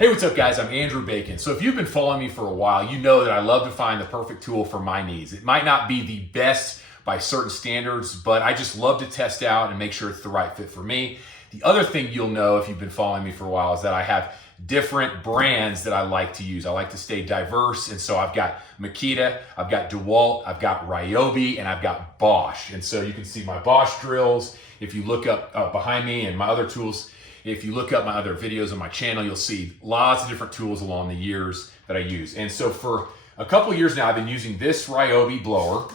Hey, what's up guys? I'm Andrew Bacon. So if you've been following me for a while, you know that I love to find the perfect tool for my needs. It might not be the best by certain standards, but I just love to test out and make sure it's the right fit for me. The other thing you'll know if you've been following me for a while is that I have different brands that I like to use. I like to stay diverse, and so I've got Makita, I've got DeWalt, I've got Ryobi, and I've got Bosch. And so you can see my Bosch drills. If you look up behind me and my other tools, if you look up my other videos on my channel, you'll see lots of different tools along the years that I use. And so for a couple of years now, I've been using this Ryobi blower.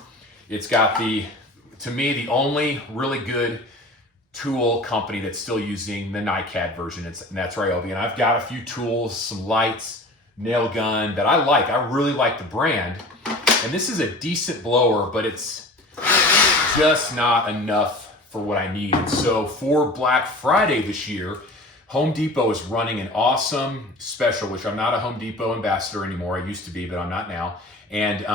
It's got to me, the only really good tool company that's still using the NiCad version, and that's Ryobi. And I've got a few tools, some lights, nail gun that I like. I really like the brand. And this is a decent blower, but it's just not enough for what I need. And so for Black Friday this year, Home Depot is running an awesome special, which I'm not a Home Depot ambassador anymore. I used to be, but I'm not now. And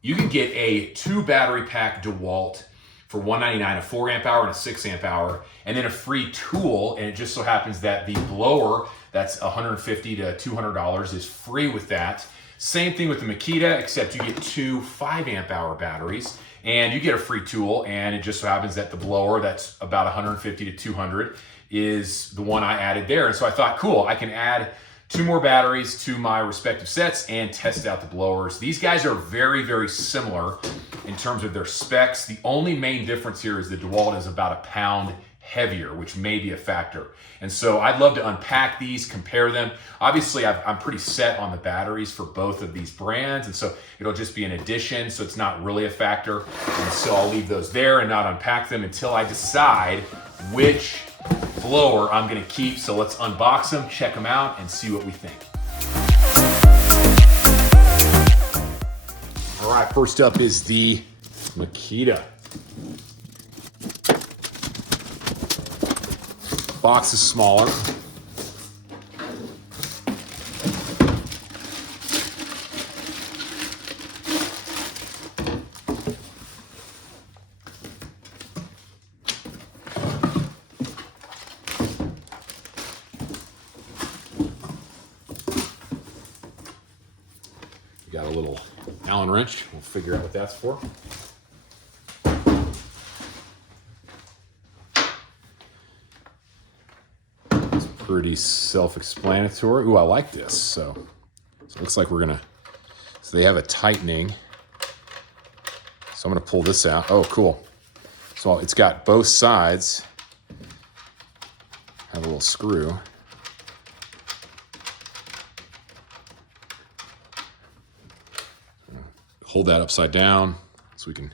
you can get a 2 battery pack DeWalt for $199, a 4 amp hour and a 6 amp hour, and then a free tool. And it just so happens that the blower, that's $150 to $200, is free with that. Same thing with the Makita, except you get 2 5 amp hour batteries and you get a free tool. And it just so happens that the blower, that's about $150 to $200, is the one I added there. And so I thought, cool, I can add 2 more batteries to my respective sets and test out the blowers. These guys are very, very similar in terms of their specs. The only main difference here is the DeWalt is about a pound heavier, which may be a factor. And so I'd love to unpack these, compare them. Obviously, I'm pretty set on the batteries for both of these brands, and so it'll just be an addition, so it's not really a factor. And so I'll leave those there and not unpack them until I decide which blower I'm gonna keep. So let's unbox them, check them out, and see what we think. All right, first up is the Makita. Box is smaller. Got a little Allen wrench. We'll figure out what that's for. It's pretty self-explanatory. Ooh, I like this. So it looks like so they have a tightening. So I'm gonna pull this out. Oh, cool. So it's got both sides. Have a little screw. Hold that upside down so we can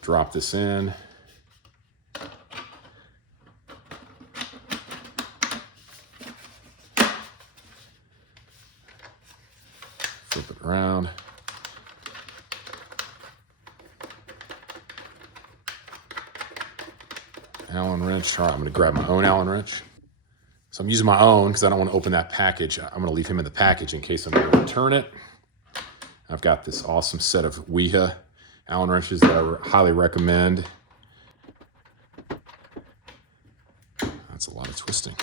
drop this in. Flip it around. Allen wrench. All right, I'm gonna grab my own Allen wrench. So I'm using my own because I don't want to open that package. I'm gonna leave him in the package in case I'm gonna return it. I've got this awesome set of Weha Allen wrenches that I highly recommend. That's a lot of twisting.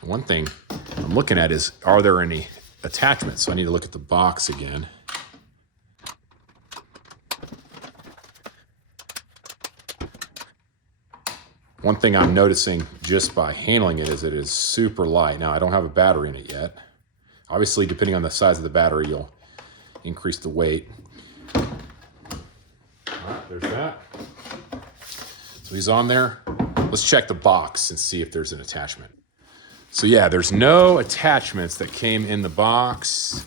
One thing I'm looking at is, are there any attachments? So I need to look at the box again. One thing I'm noticing just by handling it is it is super light. Now, I don't have a battery in it yet. Obviously, depending on the size of the battery, you'll increase the weight. All right, there's that. So he's on there. Let's check the box and see if there's an attachment. So yeah, there's no attachments that came in the box.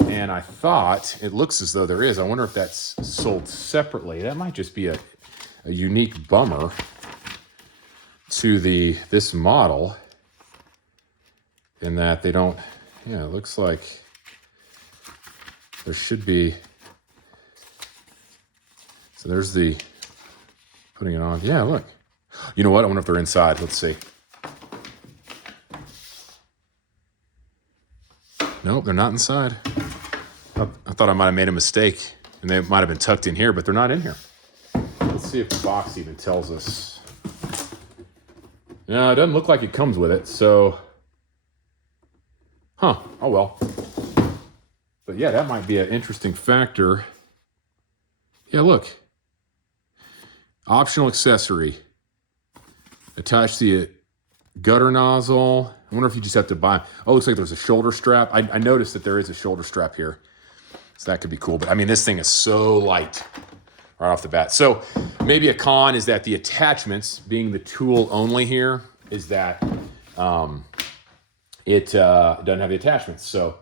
And I thought, it looks as though there is. I wonder if that's sold separately. That might just be a unique bummer to this model, in that they don't. Yeah, it looks like there should be. So there's the putting it on. Yeah, look. You know what? I wonder if they're inside. Let's see. Nope, they're not inside. I thought I might have made a mistake and they might have been tucked in here, but they're not in here. Let's see if the box even tells us No, it doesn't look like it comes with it, so... Huh, oh well. But yeah, that might be an interesting factor. Yeah, look. Optional accessory. Attach the gutter nozzle. I wonder if you just have to buy... Oh, looks like there's a shoulder strap. I noticed that there is a shoulder strap here. So that could be cool. But I mean, this thing is so light right off the bat. So maybe a con is that the attachments, being the tool only here, is that it doesn't have the attachments. So,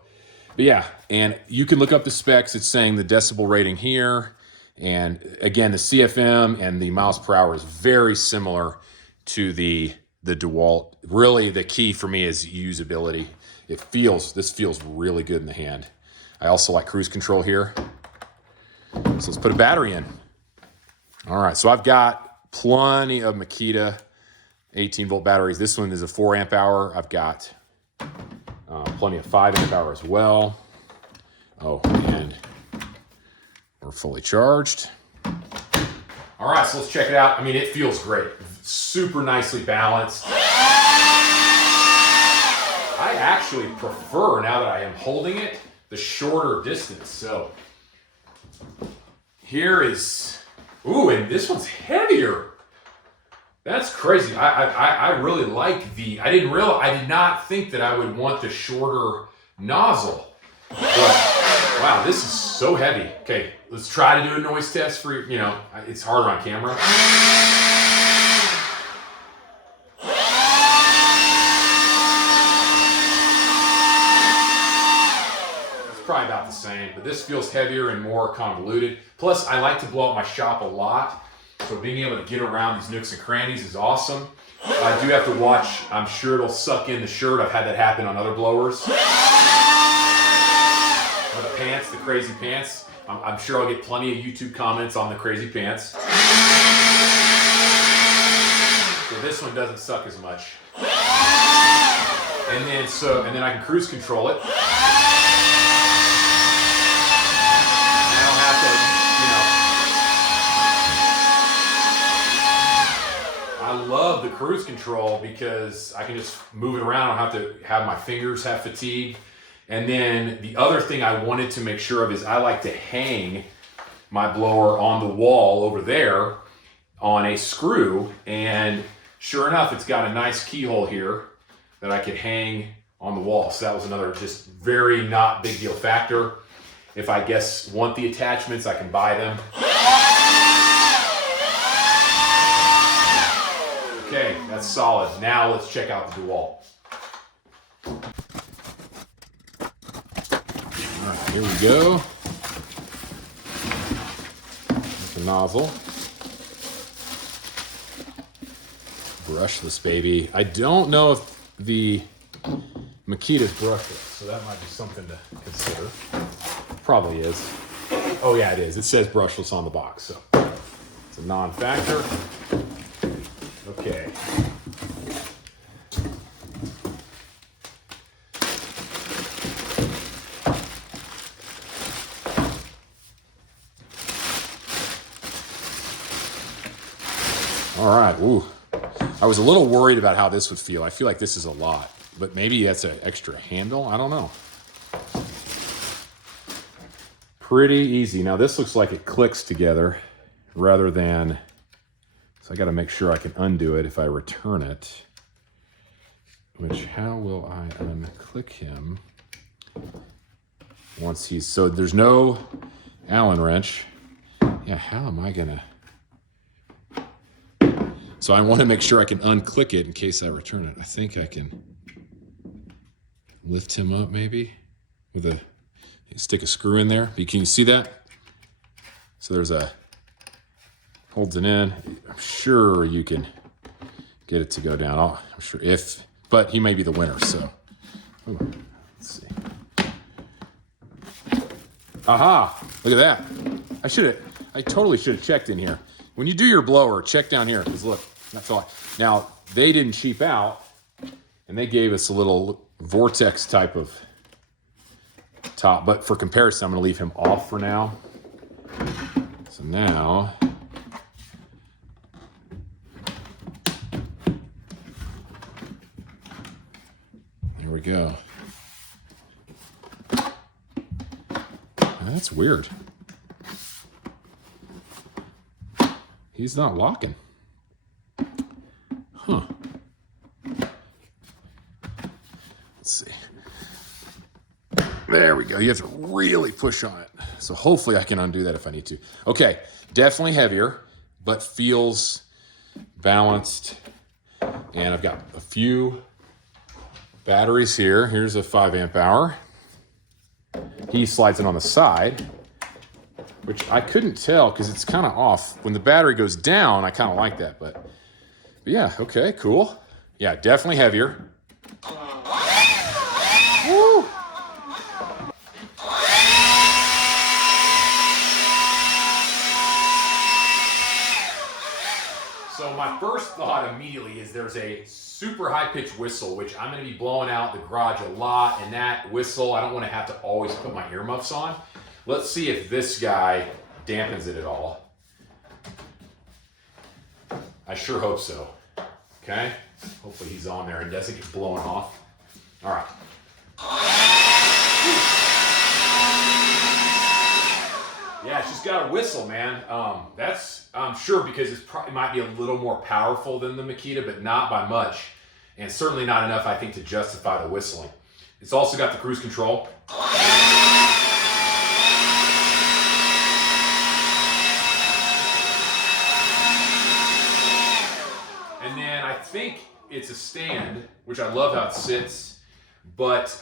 but yeah, and you can look up the specs. It's saying the decibel rating here. And again, the CFM and the miles per hour is very similar to the DeWalt. Really, the key for me is usability. This feels really good in the hand. I also like cruise control here. So let's put a battery in. All right, so I've got plenty of Makita 18-volt batteries. This one is a 4 amp hour. I've got plenty of 5 amp hour as well. Oh, and we're fully charged. All right, so let's check it out. I mean, it feels great. Super nicely balanced. I actually prefer, now that I am holding it, the shorter distance. So here is, ooh, and this one's heavier. That's crazy. I really like the, I did not think that I would want the shorter nozzle. But wow, this is so heavy. Okay, let's try to do a noise test for, you know, it's harder on camera. Probably about the same, but this feels heavier and more convoluted. Plus, I like to blow up my shop a lot, so being able to get around these nooks and crannies is awesome. I do have to watch. I'm sure it'll suck in the shirt. I've had that happen on other blowers. Or the pants, the crazy pants. I'm sure I'll get plenty of YouTube comments on the crazy pants. So this one doesn't suck as much. And then I can cruise control it. I love the cruise control because I can just move it around. I don't have to have my fingers have fatigue. And then the other thing I wanted to make sure of is I like to hang my blower on the wall over there on a screw. And sure enough, it's got a nice keyhole here that I could hang on the wall. So that was another just very not big deal factor. If I want the attachments, I can buy them. Okay, that's solid. Now let's check out the DeWalt. All right, here we go. There's the nozzle. Brushless, baby. I don't know if the Makita's brushless, so that might be something to consider. Probably is. Oh yeah, it is. It says brushless on the box, so it's a non-factor. Okay. All right. Ooh. I was a little worried about how this would feel. I feel like this is a lot, but maybe that's an extra handle. I don't know. Pretty easy. Now this looks like it clicks together rather than, so I got to make sure I can undo it if I return it, which how will I unclick him once he's, so there's no Allen wrench. Yeah, how am I going to, so I want to make sure I can unclick it in case I return it. I think I can lift him up maybe with a, stick a screw in there. Can you see that? So there's a, holds it in. I'm sure you can get it to go down. I'm sure if, but he may be the winner, so. Ooh, let's see. Aha, look at that. I totally should have checked in here. When you do your blower, check down here, because look, that's all. Now, they didn't cheap out, and they gave us a little vortex type of top, but for comparison, I'm gonna leave him off for now. So now, we go. That's weird. He's not locking. Huh. Let's see. There we go. You have to really push on it. So hopefully I can undo that if I need to. Okay, definitely heavier, but feels balanced. And I've got a few batteries here. Here's a 5 amp hour. He slides it on the side, which I couldn't tell because it's kind of off. When the battery goes down, I kind of like that, but yeah, okay, cool. Yeah, definitely heavier. Woo! So my first thought immediately is there's a super high-pitched whistle, which I'm going to be blowing out the garage a lot, and that whistle, I don't want to have to always put my earmuffs on. Let's see if this guy dampens it at all. I sure hope so. Okay? Hopefully he's on there and doesn't get blown off. All right. Yeah, it's just got a whistle, man. That's, I'm sure, because it probably might be a little more powerful than the Makita, but not by much. And certainly not enough, I think, to justify the whistling. It's also got the cruise control. And then I think it's a stand, which I love how it sits, but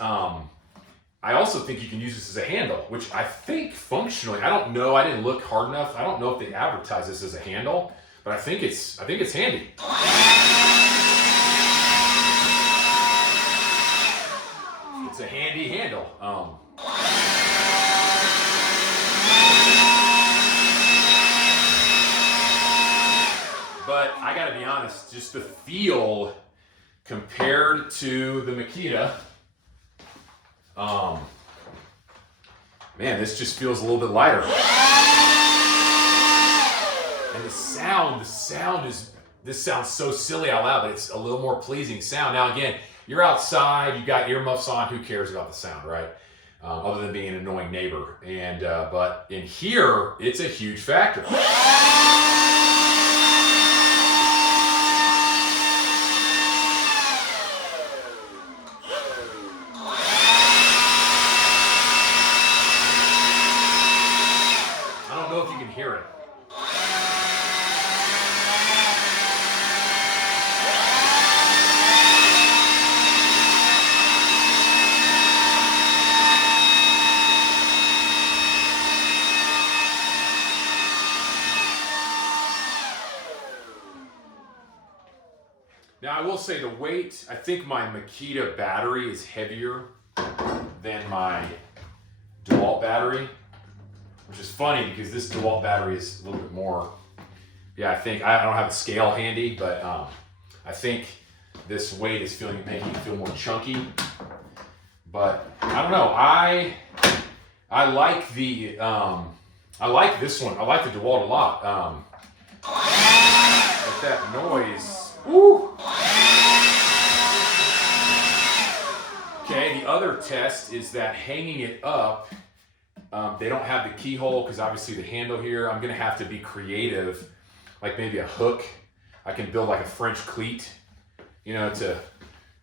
I also think you can use this as a handle, which I think functionally, I don't know, I didn't look hard enough. I don't know if they advertise this as a handle, but I think it's handy. It's a handy handle. But I gotta be honest, just the feel compared to the Makita, man, this just feels a little bit lighter. And the sound is, this sounds so silly out loud, but it's a little more pleasing sound. Now again, you're outside, you got earmuffs on, who cares about the sound, right? Other than being an annoying neighbor. And but in here, it's a huge factor. Hear it. Now I will say the weight, I think my Makita battery is heavier than my DeWalt battery. Which is funny because this DeWalt battery is a little bit more, yeah, I think, I don't have a scale handy, but I think this weight is making it feel more chunky. But I don't know, I like the, I like this one. I like the DeWalt a lot. But that noise, woo! Okay, the other test is that hanging it up, they don't have the keyhole because obviously the handle here, I'm gonna have to be creative, like maybe a hook. I can build like a French cleat, you know, to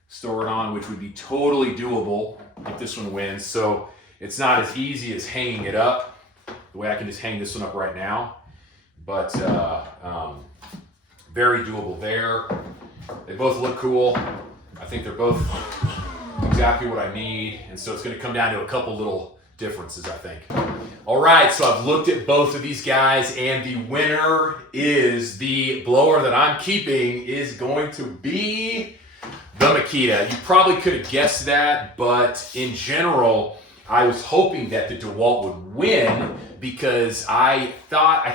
store it on, which would be totally doable if this one wins. So it's not as easy as hanging it up, the way I can just hang this one up right now, but very doable there. They both look cool. I think they're both exactly what I need. And so it's gonna come down to a couple little differences, I think. All right, so I've looked at both of these guys, and the winner is the blower that I'm keeping is going to be the Makita. You probably could have guessed that, but in general, I was hoping that the DeWalt would win because I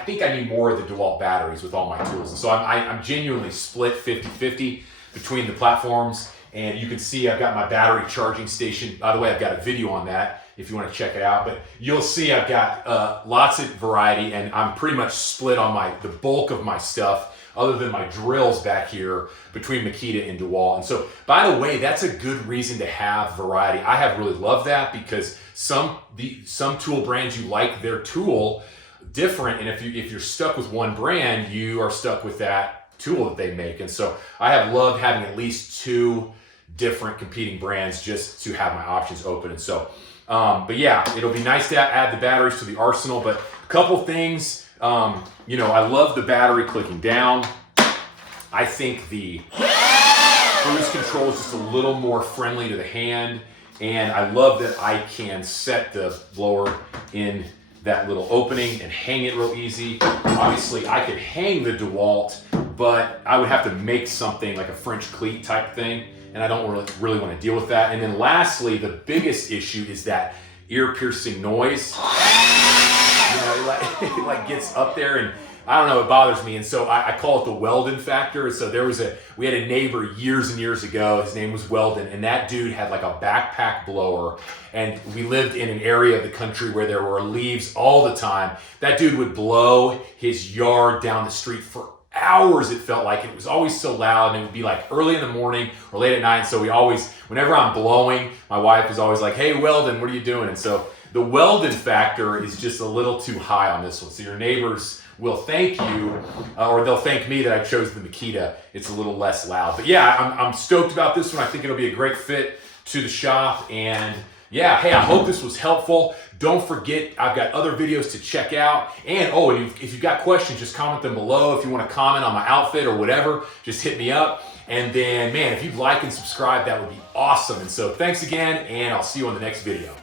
think I need more of the DeWalt batteries with all my tools. And so I'm genuinely split 50-50 between the platforms. And you can see I've got my battery charging station. By the way, I've got a video on that if you want to check it out. But you'll see I've got lots of variety, and I'm pretty much split on the bulk of my stuff other than my drills back here between Makita and DeWalt. And so, by the way, that's a good reason to have variety. I have really loved that because some tool brands, you like their tool different, and if you're stuck with one brand, you are stuck with that tool that they make. And so I have loved having at least 2 different competing brands just to have my options open. And so but yeah, it'll be nice to add the batteries to the arsenal. But a couple things, you know, I love the battery clicking down. I think the cruise control is just a little more friendly to the hand, and I love that I can set the blower in that little opening and hang it real easy. Obviously, I could hang the DeWalt, but I would have to make something like a French cleat type thing, and I don't really want to deal with that. And then lastly, the biggest issue is that ear-piercing noise. You know, it like gets up there, and I don't know, it bothers me. And so I call it the Weldon factor. So we had a neighbor years and years ago, his name was Weldon, and that dude had like a backpack blower, and we lived in an area of the country where there were leaves all the time. That dude would blow his yard down the street for hours, it felt like. It was always so loud, and it would be like early in the morning or late at night. And so we always, whenever I'm blowing, my wife is always like, "Hey Weldon, what are you doing?" And so the Weldon factor is just a little too high on this one. So your neighbors will thank you, or they'll thank me that I chose the Makita. It's a little less loud. But yeah, I'm stoked about this one. I think it'll be a great fit to the shop. And yeah, hey, I hope this was helpful. Don't forget, I've got other videos to check out. And if you've got questions, just comment them below. If you want to comment on my outfit or whatever, just hit me up. And then, man, if you'd like and subscribe, that would be awesome. And so thanks again, and I'll see you on the next video.